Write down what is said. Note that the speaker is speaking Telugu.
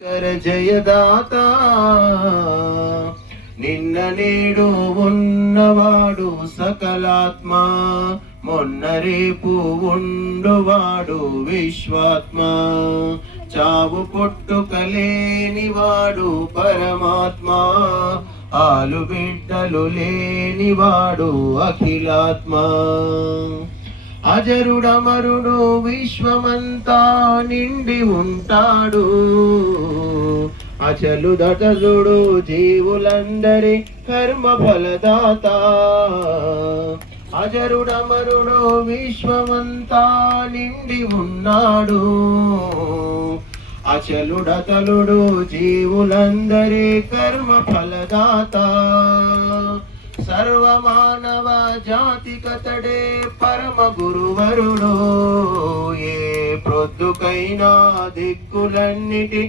కర జయదాత నిన్న నేడు ఉన్నవాడు సకలాత్మ మొన్న రేపు ఉండువాడు విశ్వాత్మ చావు పుట్టుకలేనివాడు పరమాత్మ ఆలు బిడ్డలు లేనివాడు అఖిలాత్మ అజరుడమరుడు విశ్వమంతా నిండి ఉంటాడు అచలు దటలుడు జీవులందరి కర్మ ఫలదాత అజరుడమరుడు విశ్వమంతా నిండి ఉన్నాడు అచలుడతలుడు జీవులందరి కర్మ ఫలదాత సర్వమానవ జాతికతడే పరమ గురువరుడు ఏ ప్రొద్దుకైనా దిక్కులన్నిటి